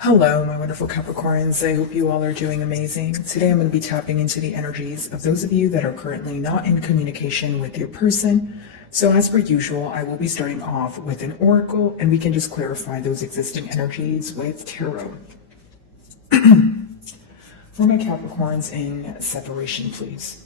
Hello, my wonderful Capricorns. I hope you all are doing amazing. Today I'm going to be tapping into the energies of those of you that are currently not in communication with your person. So as per usual, I will be starting off with an oracle and we can just clarify those existing energies with tarot. For my Capricorns in separation, please.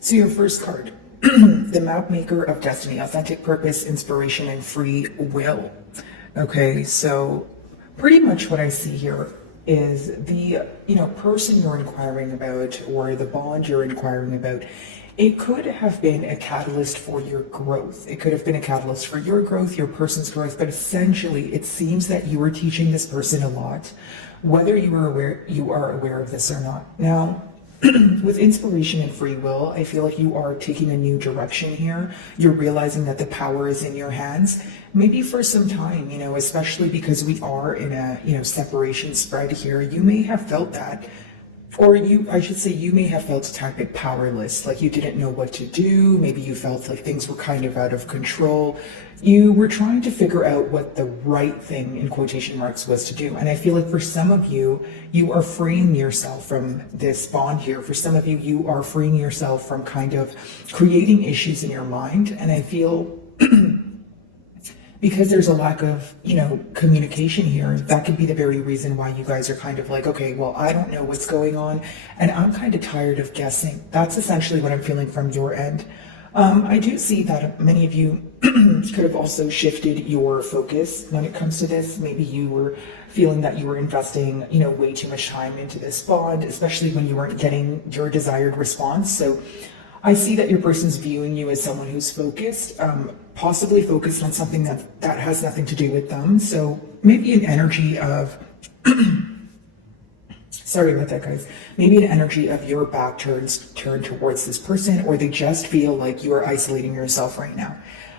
So your first card, the map maker of destiny, authentic purpose, inspiration, and free will. Okay, so pretty much what I see here is the, person you're inquiring about or the bond you're inquiring about. It could have been a catalyst for your growth. It could have been a catalyst for your growth, your person's growth, but essentially it seems that you were teaching this person a lot, whether you are aware of this or not. Now, with inspiration and free will, I feel like you are taking a new direction here. You're realizing that the power is in your hands, maybe for some time, especially because we are in a, separation spread here. You may have felt that, or I should say you may have felt a tad bit powerless, like you didn't know what to do. Maybe you felt like things were kind of out of control. You were trying to figure out what the right thing, in quotation marks, was to do. And I feel like for some of you, you are freeing yourself from this bond here. For some of you, you are freeing yourself from kind of creating issues in your mind. And I feel because there's a lack of, communication here, that could be the very reason why you guys are kind of like, okay, well, I don't know what's going on, and I'm kind of tired of guessing. That's essentially what I'm feeling from your end. I do see that many of you could have also shifted your focus when it comes to this. Maybe you were feeling that you were investing, way too much time into this bond, especially when you weren't getting your desired response. So I see that your person's viewing you as someone who's focused, possibly focused on something that has nothing to do with them. So maybe an energy of, sorry about that, guys. Maybe an energy of your back turned towards this person, or they just feel like you are isolating yourself right now.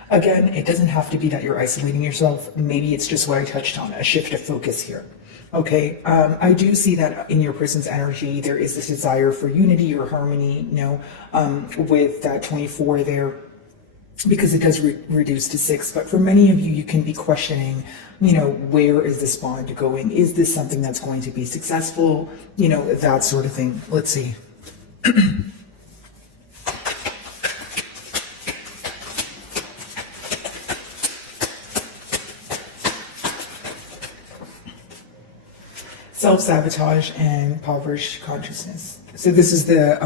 Again, it doesn't have to be that you're isolating yourself. Maybe it's just what I touched on, a shift of focus here. Okay, I do see that in your person's energy, there is this desire for unity or harmony, with that 24 there, because it does reduce to 6. But for many of you, you can be questioning, where is this bond going? Is this something that's going to be successful? That sort of thing. Let's see. Self-sabotage and impoverished consciousness. So this is the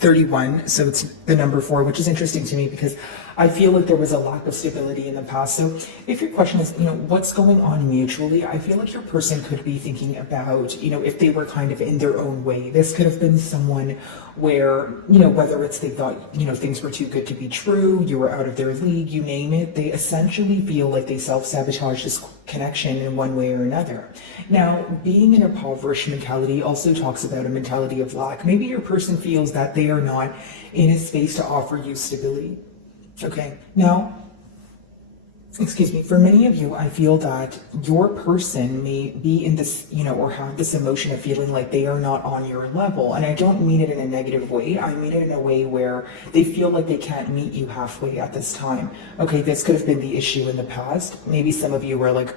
31, so it's the number 4, which is interesting to me because I feel like there was a lack of stability in the past. So if your question is, what's going on mutually, I feel like your person could be thinking about, if they were kind of in their own way. This could have been someone where, whether it's they thought, things were too good to be true, you were out of their league, you name it, they essentially feel like they self-sabotage this connection in one way or another. Now, being an impoverished mentality also talks about a mentality of lack. Maybe your person feels that they are not in a space to offer you stability. Okay, now, excuse me, for many of you, I feel that your person may be in this, or have this emotion of feeling like they are not on your level. And I don't mean it in a negative way. I mean it in a way where they feel like they can't meet you halfway at this time. Okay, this could have been the issue in the past. Maybe some of you were like,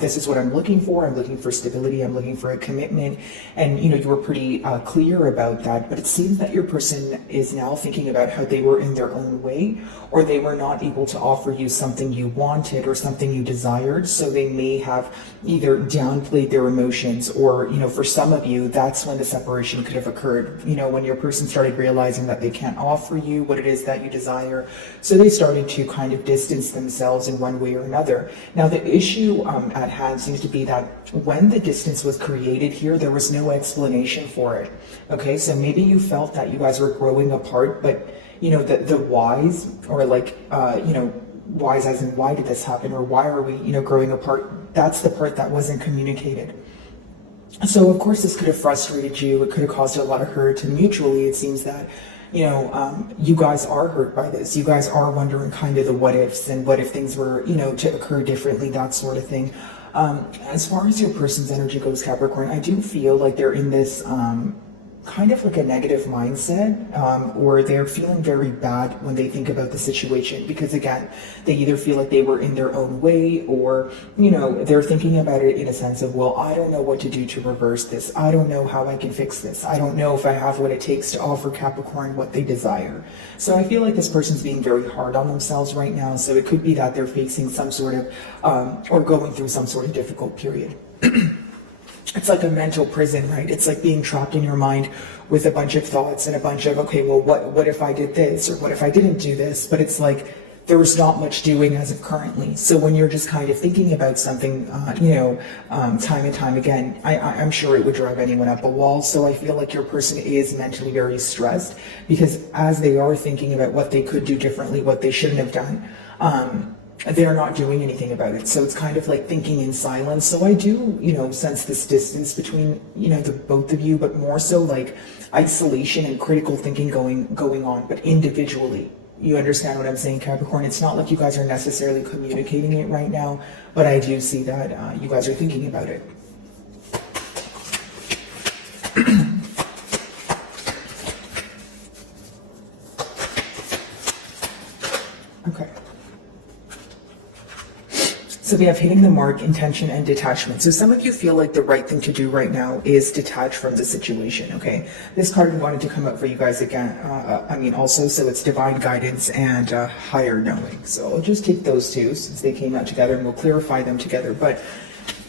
this is what I'm looking for. I'm looking for stability. I'm looking for a commitment. And, you were pretty clear about that. But it seems that your person is now thinking about how they were in their own way, or they were not able to offer you something you wanted or something you desired. So they may have either downplayed their emotions, or, for some of you, that's when the separation could have occurred. When your person started realizing that they can't offer you what it is that you desire. So they started to kind of distance themselves in one way or another. Now, the issue at hand seems to be that when the distance was created here, there was no explanation for it. Okay, so maybe you felt that you guys were growing apart, but the whys, or whys as in why did this happen, or why are we, growing apart? That's the part that wasn't communicated. So of course this could have frustrated you. It could have caused a lot of hurt, and mutually it seems that, you guys are hurt by this. You guys are wondering kind of the what ifs, and what if things were, to occur differently, that sort of thing. As far as your person's energy goes, Capricorn, I do feel like they're in this kind of like a negative mindset, or they're feeling very bad when they think about the situation, because again, they either feel like they were in their own way, or they're thinking about it in a sense of, well, I don't know what to do to reverse this, I don't know how I can fix this, I don't know if I have what it takes to offer Capricorn what they desire. So I feel like this person's being very hard on themselves right now, so it could be that they're facing some sort of or going through some sort of difficult period. It's like a mental prison, right? It's like being trapped in your mind with a bunch of thoughts and a bunch of, okay, well, what if I did this, or what if I didn't do this? But it's like there's not much doing as of currently. So when you're just kind of thinking about something, time and time again, I'm sure it would drive anyone up a wall. So I feel like your person is mentally very stressed, because as they are thinking about what they could do differently, what they shouldn't have done, they're not doing anything about it. So it's kind of like thinking in silence. So I do, sense this distance between, the both of you, but more so like isolation and critical thinking going on, but individually. You understand what I'm saying, Capricorn? It's not like you guys are necessarily communicating it right now, but I do see that you guys are thinking about it. Okay. So we have hitting the mark, intention, and detachment. So some of you feel like the right thing to do right now is detach from the situation, okay? This card wanted to come up for you guys again, also, so it's divine guidance and higher knowing. So I'll just take those two since they came out together, and we'll clarify them together. But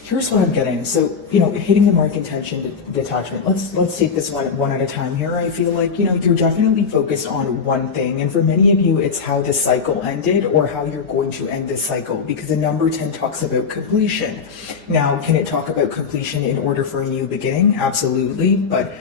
here's what I'm getting. So, hitting the mark, intention, detachment. Let's take this one at a time here. I feel like, you're definitely focused on one thing. And for many of you, it's how the cycle ended or how you're going to end this cycle, because the number 10 talks about completion. Now, can it talk about completion in order for a new beginning? Absolutely. But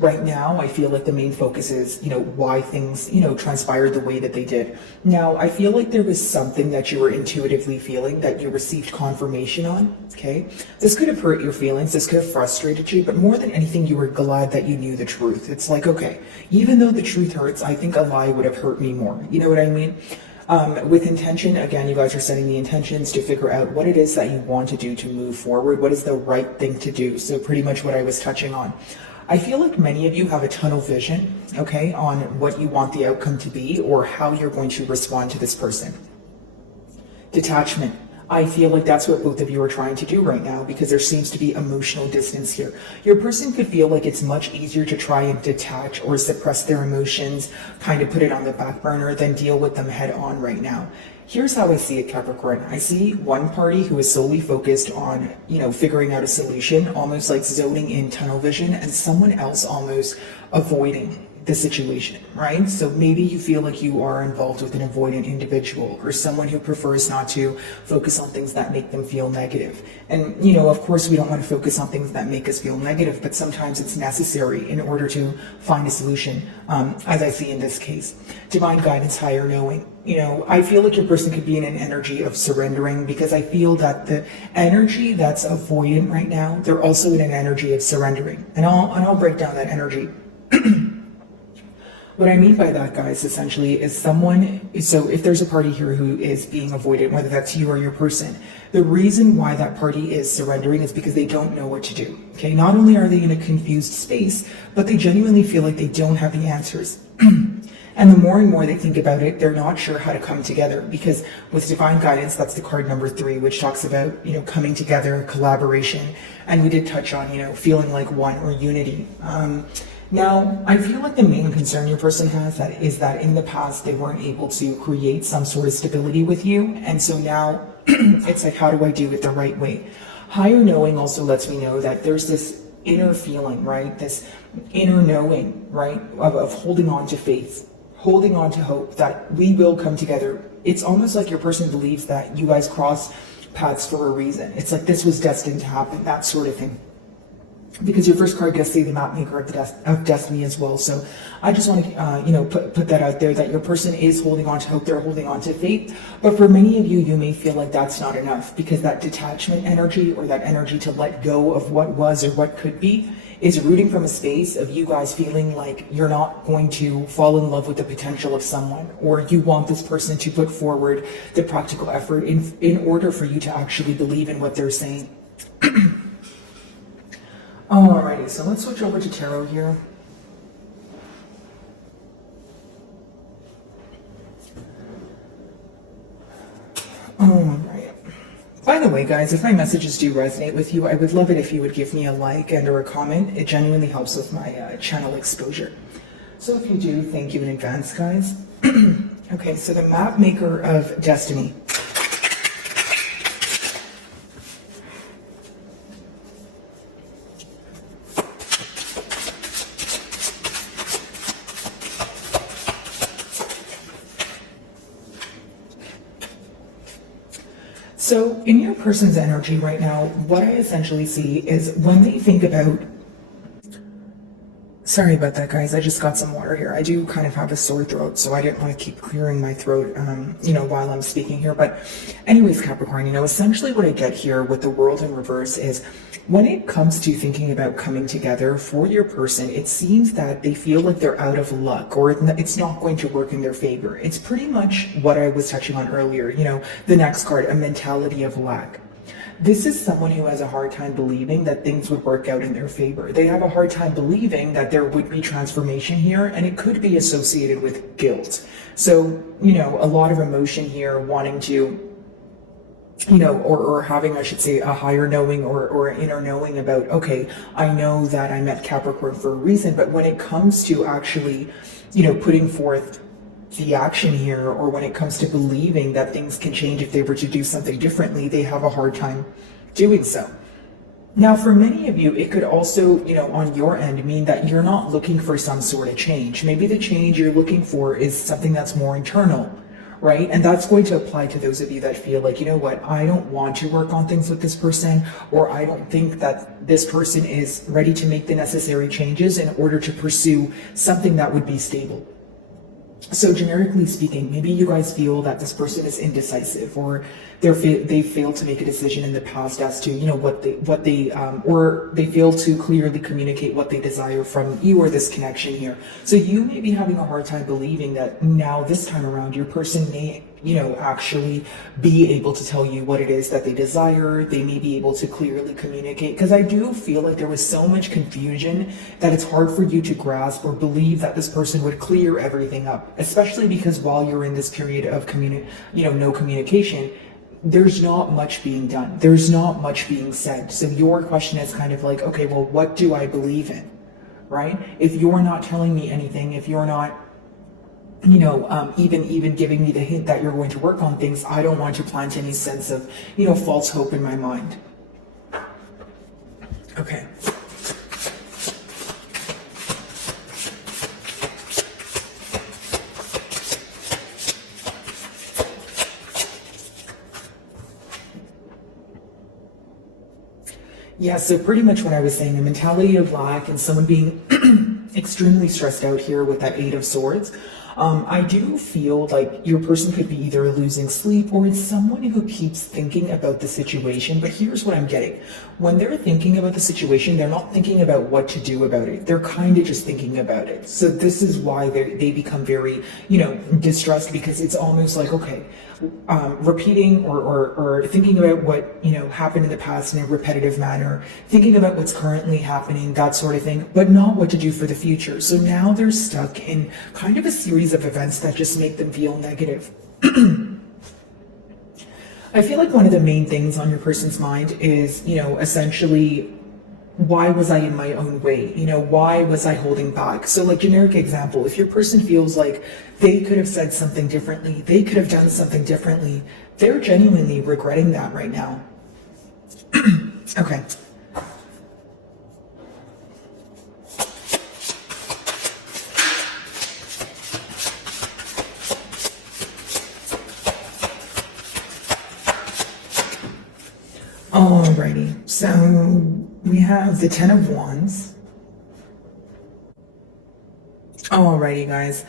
right now, I feel like the main focus is, why things, transpired the way that they did. Now, I feel like there was something that you were intuitively feeling that you received confirmation on, okay? This could have hurt your feelings, this could have frustrated you, but more than anything, you were glad that you knew the truth. It's like, okay, even though the truth hurts, I think a lie would have hurt me more. You know what I mean? With intention, again, you guys are setting the intentions to figure out what it is that you want to do to move forward. What is the right thing to do? So pretty much what I was touching on. I feel like many of you have a tunnel vision, okay, on what you want the outcome to be or how you're going to respond to this person. Detachment. I feel like that's what both of you are trying to do right now, because there seems to be emotional distance here. Your person could feel like it's much easier to try and detach or suppress their emotions, kind of put it on the back burner, than deal with them head on right now. Here's how I see it, Capricorn. I see one party who is solely focused on, figuring out a solution, almost like zoning in tunnel vision, and someone else almost avoiding the situation, right? So maybe you feel like you are involved with an avoidant individual, or someone who prefers not to focus on things that make them feel negative. And, of course, we don't want to focus on things that make us feel negative, but sometimes it's necessary in order to find a solution, as I see in this case. Divine guidance, higher knowing. I feel like your person could be in an energy of surrendering, because I feel that the energy that's avoidant right now, they're also in an energy of surrendering. And I'll break down that energy. What I mean by that, guys, essentially is so if there's a party here who is being avoided, whether that's you or your person, the reason why that party is surrendering is because they don't know what to do, okay? Not only are they in a confused space, but they genuinely feel like they don't have the answers. And the more and more they think about it, they're not sure how to come together, because with divine guidance, that's the card number 3, which talks about, coming together, collaboration. And we did touch on, feeling like one, or unity. Now, I feel like the main concern your person has is that in the past they weren't able to create some sort of stability with you. And so now it's like, how do I do it the right way? Higher knowing also lets me know that there's this inner feeling, right? This inner knowing, right? Of holding on to faith, holding on to hope that we will come together. It's almost like your person believes that you guys cross paths for a reason. It's like this was destined to happen, that sort of thing. because your first card does say the map maker of destiny as well. So I just want to, put that out there, that your person is holding on to hope, they're holding on to faith. But for many of you, you may feel like that's not enough, because that detachment energy, or that energy to let go of what was or what could be, is rooting from a space of you guys feeling like you're not going to fall in love with the potential of someone, or you want this person to put forward the practical effort in order for you to actually believe in what they're saying. Alrighty, so let's switch over to tarot here. Alright. By the way, guys, if my messages do resonate with you, I would love it if you would give me a like and or a comment. It genuinely helps with my channel exposure. So if you do, thank you in advance, guys. Okay, so the map maker of destiny. So in your person's energy right now, what I essentially see is when they think about, sorry about that, guys, I just got some water here. I do kind of have a sore throat, so I didn't want to keep clearing my throat, while I'm speaking here. But anyways, Capricorn, essentially what I get here with the world in reverse is, when it comes to thinking about coming together for your person, it seems that they feel like they're out of luck, or it's not going to work in their favor. It's pretty much what I was touching on earlier, the next card, a mentality of lack. This is someone who has a hard time believing that things would work out in their favor. They have a hard time believing that there would be transformation here, and it could be associated with guilt. So, a lot of emotion here, wanting to, or having, I should say, a higher knowing or inner knowing about, okay, I know that I met Capricorn for a reason, but when it comes to actually, putting forth the action here, or when it comes to believing that things can change if they were to do something differently, they have a hard time doing so. Now, for many of you, it could also, on your end, mean that you're not looking for some sort of change. Maybe the change you're looking for is something that's more internal, right? And that's going to apply to those of you that feel like, I don't want to work on things with this person, or I don't think that this person is ready to make the necessary changes in order to pursue something that would be stable. So generically speaking, maybe you guys feel that this person is indecisive, or they failed to make a decision in the past as to or they fail to clearly communicate what they desire from you or this connection here. So you may be having a hard time believing that now this time around your person may actually be able to tell you what it is that they desire. They may be able to clearly communicate, because I do feel like there was so much confusion that it's hard for you to grasp or believe that this person would clear everything up, especially because while you're in this period of no communication, there's not much being done. There's not much being said. So your question is kind of like, okay, well, what do I believe in, right? If you're not telling me anything, if you're not even giving me the hint that you're going to work on things, I don't want to plant any sense of, false hope in my mind. Okay. Yeah, so pretty much what I was saying, a mentality of lack and someone being extremely stressed out here with that Eight of Swords. I do feel like your person could be either losing sleep, or it's someone who keeps thinking about the situation. But here's what I'm getting. When they're thinking about the situation, they're not thinking about what to do about it. They're kind of just thinking about it. So this is why they become very, distressed, because it's almost like, okay, repeating or thinking about what, happened in the past in a repetitive manner, thinking about what's currently happening, that sort of thing, but not what to do for the future. So now they're stuck in kind of a series of events that just make them feel negative. I feel like one of the main things on your person's mind is, essentially, why was I in my own way? Why was I holding back? So like, generic example, if your person feels like they could have said something differently, they could have done something differently, they're genuinely regretting that right now. Okay. Alrighty, so We have the Ten of Wands. Alrighty, guys.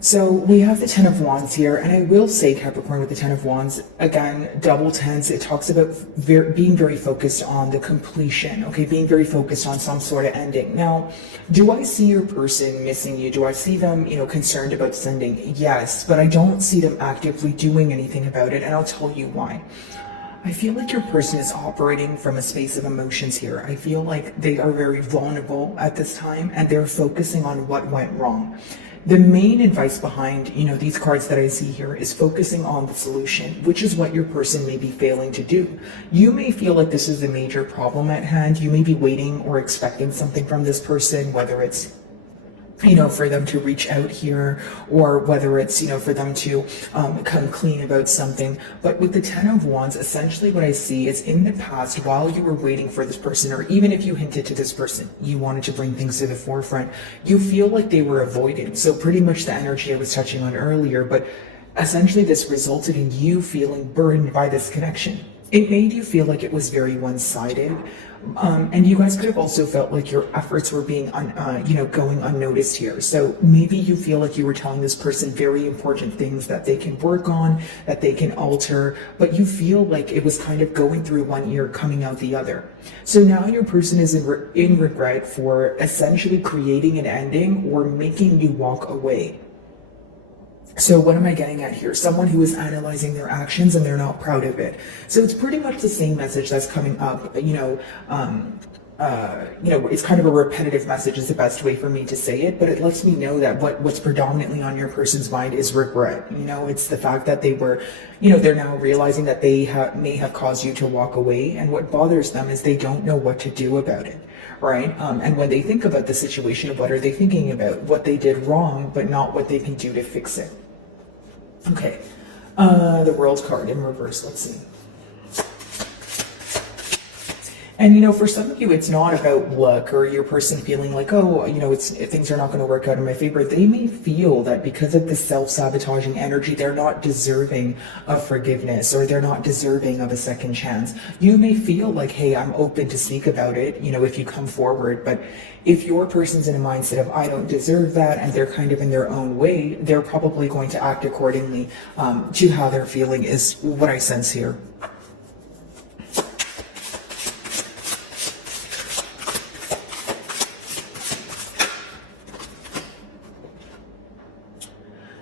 So we have the Ten of Wands here, and I will say, Capricorn, with the Ten of Wands, again, double tens, it talks about being very focused on the completion, okay, being very focused on some sort of ending. Now, do I see your person missing you? Do I see them, concerned about sending? Yes, but I don't see them actively doing anything about it, and I'll tell you why. I feel like your person is operating from a space of emotions here. I feel like they are very vulnerable at this time, and they're focusing on what went wrong. The main advice behind, these cards that I see here is focusing on the solution, which is what your person may be failing to do. You may feel like this is a major problem at hand. You may be waiting or expecting something from this person, whether it's for them to reach out here, or whether it's, for them to come clean about something. But with the Ten of Wands, essentially what I see is in the past, while you were waiting for this person, or even if you hinted to this person, you wanted to bring things to the forefront, you feel like they were avoided. So pretty much the energy I was touching on earlier, but essentially this resulted in you feeling burdened by this connection. It made you feel like it was very one-sided. And you guys could have also felt like your efforts were being, going unnoticed here. So maybe you feel like you were telling this person very important things that they can work on, that they can alter, but you feel like it was kind of going through one ear, coming out the other. So now your person is in regret for essentially creating an ending or making you walk away. So what am I getting at here? Someone who is analyzing their actions and they're not proud of it. So it's pretty much the same message that's coming up, it's kind of a repetitive message is the best way for me to say it, but it lets me know that what's predominantly on your person's mind is regret. It's the fact that they were, they're now realizing that they may have caused you to walk away, and what bothers them is they don't know what to do about it. Right? And when they think about the situation, what are they thinking about? What they did wrong, but not what they can do to fix it. Okay, the World card in reverse, let's see. And for some of you, it's not about luck or your person feeling like, things are not going to work out in my favor. They may feel that because of this self-sabotaging energy, they're not deserving of forgiveness, or they're not deserving of a second chance. You may feel like, hey, I'm open to speak about it, if you come forward. But if your person's in a mindset of, I don't deserve that, and they're kind of in their own way, they're probably going to act accordingly to how they're feeling, is what I sense here.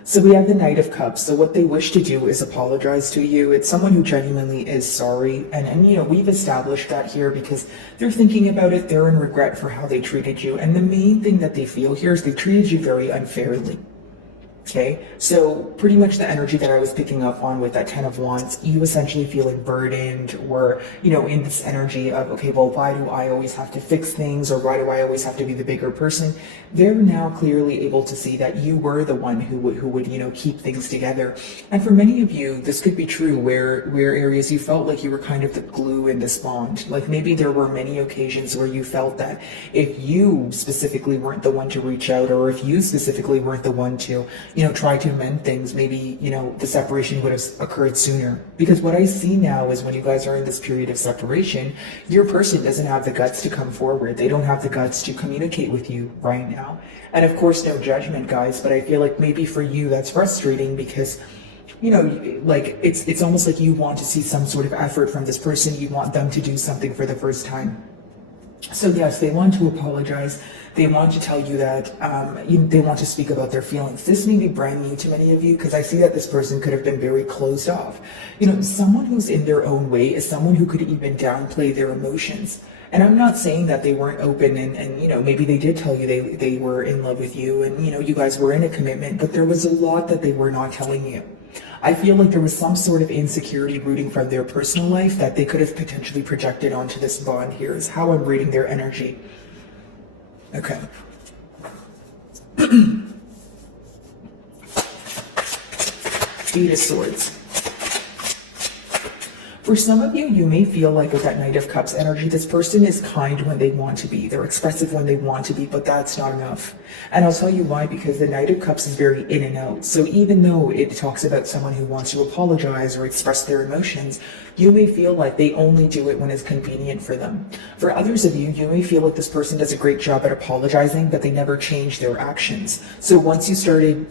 So we have the Knight of Cups. So what they wish to do is apologize to you. It's someone who genuinely is sorry. And we've established that here because they're thinking about it. They're in regret for how they treated you. And the main thing that they feel here is they treated you very unfairly. Okay, so pretty much the energy that I was picking up on with that Ten of Wands, you essentially feeling burdened, or, in this energy of, okay, well, why do I always have to fix things, or why do I always have to be the bigger person? They're now clearly able to see that you were the one who would keep things together. And for many of you, this could be true where areas you felt like you were kind of the glue in this bond. Like maybe there were many occasions where you felt that if you specifically weren't the one to reach out, or if you specifically weren't the one to, try to mend things, maybe, the separation would have occurred sooner. Because what I see now is when you guys are in this period of separation, your person doesn't have the guts to come forward. They don't have the guts to communicate with you right now. And of course, no judgment, guys, but I feel like maybe for you that's frustrating because it's almost like you want to see some sort of effort from this person. You want them to do something for the first time. So yes, they want to apologize. They want to tell you that they want to speak about their feelings. This may be brand new to many of you because I see that this person could have been very closed off. Someone who's in their own way is someone who could even downplay their emotions. And I'm not saying that they weren't open and maybe they did tell you they were in love with you and, you guys were in a commitment, but there was a lot that they were not telling you. I feel like there was some sort of insecurity rooting from their personal life that they could have potentially projected onto this bond here, is how I'm reading their energy. Okay. Eight of Swords. For some of you, you may feel like with that Knight of Cups energy, this person is kind when they want to be. They're expressive when they want to be, but that's not enough. And I'll tell you why, because the Knight of Cups is very in and out. So even though it talks about someone who wants to apologize or express their emotions, You may feel like they only do it when it's convenient for them. For others of you, you may feel like this person does a great job at apologizing, but they never change their actions. So once you started,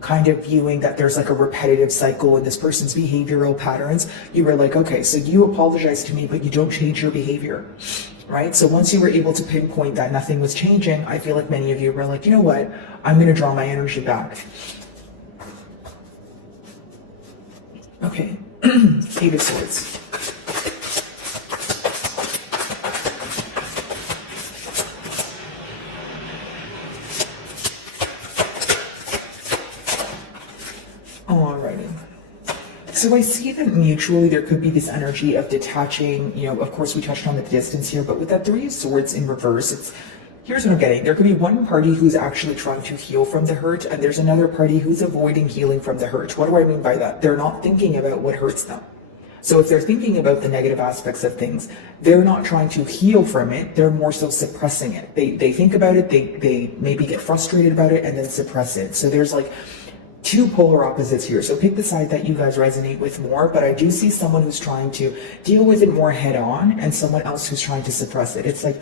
kind of viewing that there's like a repetitive cycle in this person's behavioral patterns, you were like, okay, so you apologize to me, but you don't change your behavior, right? So once you were able to pinpoint that nothing was changing, I feel like many of you were like, you know what, I'm going to draw my energy back. Okay, Eight of Swords. Alrighty. So I see that mutually there could be this energy of detaching, of course we touched on the distance here, but with that Three of Swords in reverse, here's what I'm getting. There could be one party who's actually trying to heal from the hurt, and there's another party who's avoiding healing from the hurt. What do I mean by that? They're not thinking about what hurts them. So if they're thinking about the negative aspects of things, they're not trying to heal from it, they're more so suppressing it. They think about it, they maybe get frustrated about it, and then suppress it. So there's like two polar opposites here. So pick the side that you guys resonate with more, but I do see someone who's trying to deal with it more head on, and someone else who's trying to suppress it. It's like,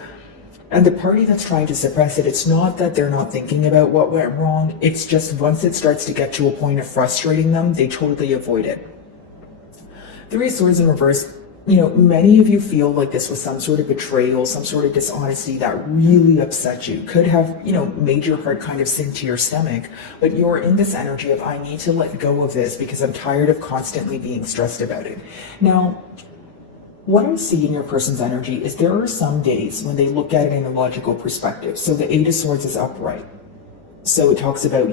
and the party that's trying to suppress it, it's not that they're not thinking about what went wrong. It's just once it starts to get to a point of frustrating them, they totally avoid it. Three of Swords in reverse, many of you feel like this was some sort of betrayal, some sort of dishonesty that really upset you. Could have, made your heart kind of sink to your stomach, but you're in this energy of, I need to let go of this because I'm tired of constantly being stressed about it. Now, what I see in your person's energy is there are some days when they look at it in a logical perspective. So the Eight of Swords is upright. So it talks about,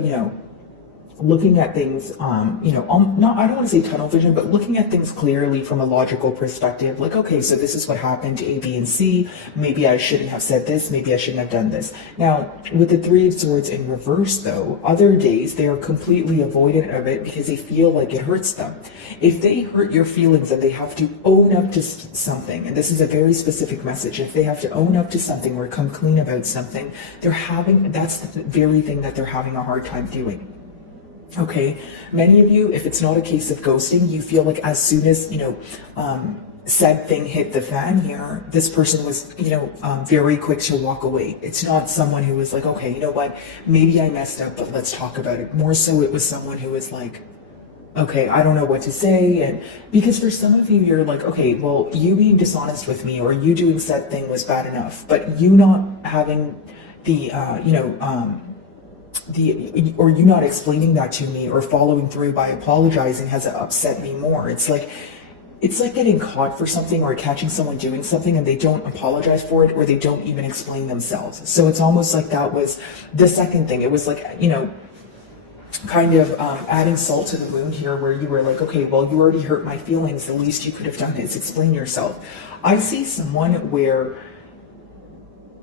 looking at things, not, I don't want to say tunnel vision, but looking at things clearly from a logical perspective. Like, okay, so this is what happened, A, B, and C. Maybe I shouldn't have said this. Maybe I shouldn't have done this. Now, with the Three of Swords in reverse, though, other days they are completely avoidant of it because they feel like it hurts them. If they hurt your feelings and they have to own up to something, and this is a very specific message, if they have to own up to something or come clean about something, that's the very thing that they're having a hard time doing. Okay, many of you, if it's not a case of ghosting, you feel like as soon as, said thing hit the fan here, this person was, very quick to walk away. It's not someone who was like, okay, you know what, maybe I messed up, but let's talk about it. More so it was someone who was like, okay, I don't know what to say. And because for some of you, you're like, okay, well, you being dishonest with me or you doing said thing was bad enough, but you not having the, or you not explaining that to me or following through by apologizing has upset me more. It's like getting caught for something or catching someone doing something and they don't apologize for it or they don't even explain themselves. So it's almost like that was the second thing. It was like, kind of adding salt to the wound here where you were like, okay, well, you already hurt my feelings. The least you could have done is explain yourself. I see someone where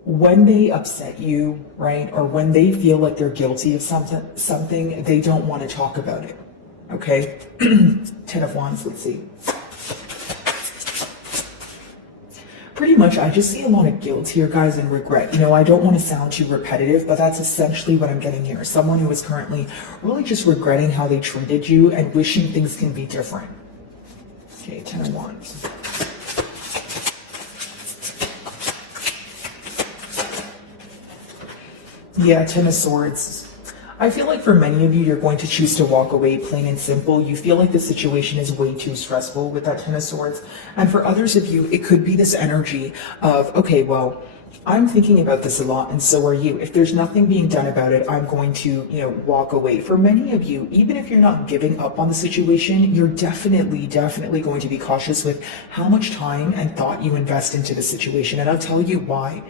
when they upset you, right, or when they feel like they're guilty of something, they don't want to talk about it, okay? 10 of Wands, let's see. Pretty much, I just see a lot of guilt here, guys, and regret. I don't want to sound too repetitive, but that's essentially what I'm getting here. Someone who is currently really just regretting how they treated you and wishing things can be different. Okay, 10 of Wands. Yeah, 10 of Swords. I feel like for many of you, you're going to choose to walk away, plain and simple. You feel like the situation is way too stressful with that 10 of Swords. And for others of you, it could be this energy of, okay, well, I'm thinking about this a lot, and so are you. If there's nothing being done about it, I'm going to, walk away. For many of you, even if you're not giving up on the situation, you're definitely going to be cautious with how much time and thought you invest into the situation. And I'll tell you why.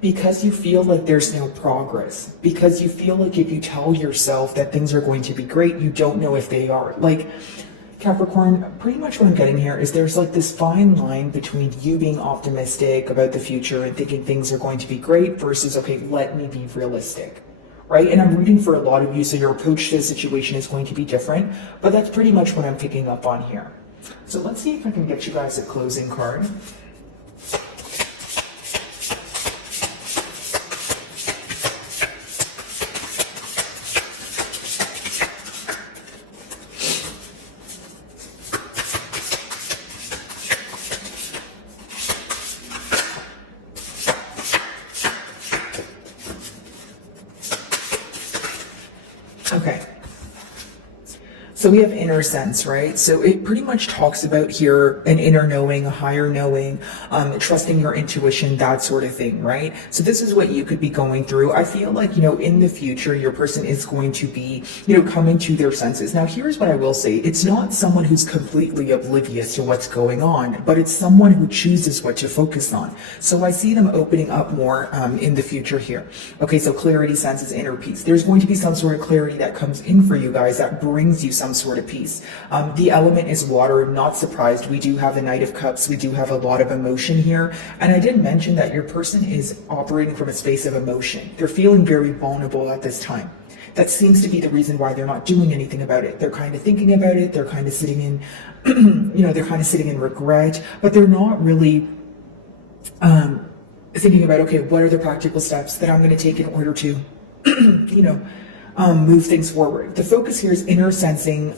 Because you feel like there's no progress. Because you feel like if you tell yourself that things are going to be great, you don't know if they are. Like, Capricorn, pretty much what I'm getting here is there's like this fine line between you being optimistic about the future and thinking things are going to be great versus, okay, let me be realistic, right? And I'm rooting for a lot of you, so your approach to the situation is going to be different, but that's pretty much what I'm picking up on here. So let's see if I can get you guys a closing card. So we have inner sense, right? So it pretty much talks about here an inner knowing, a higher knowing, trusting your intuition, that sort of thing, right? So this is what you could be going through. I feel like, in the future, your person is going to be, coming to their senses. Now, here's what I will say. It's not someone who's completely oblivious to what's going on, but it's someone who chooses what to focus on. So I see them opening up more in the future here. Okay, so clarity, senses, inner peace. There's going to be some sort of clarity that comes in for you guys that brings you some sort of peace. The element is water. I'm not surprised. We do have the Knight of Cups. We do have a lot of emotion here. And I did mention that your person is operating from a space of emotion. They're feeling very vulnerable at this time. That seems to be the reason why they're not doing anything about it. They're kind of thinking about it. They're kind of sitting in, they're kind of sitting in regret, but they're not really thinking about, okay, what are the practical steps that I'm going to take in order to, move things forward. The focus here is inner sensing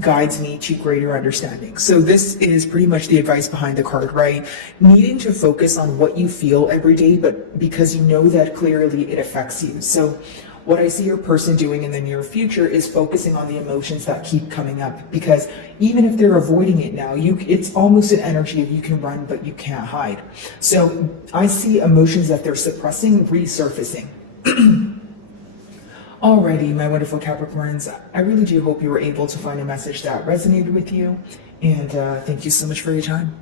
guides me to greater understanding. So this is pretty much the advice behind the card, right? Needing to focus on what you feel every day, but because you know that clearly it affects you. So what I see your person doing in the near future is focusing on the emotions that keep coming up, because even if they're avoiding it now, it's almost an energy of you can run, but you can't hide. So I see emotions that they're suppressing resurfacing. Alrighty, my wonderful Capricorns, I really do hope you were able to find a message that resonated with you, and thank you so much for your time.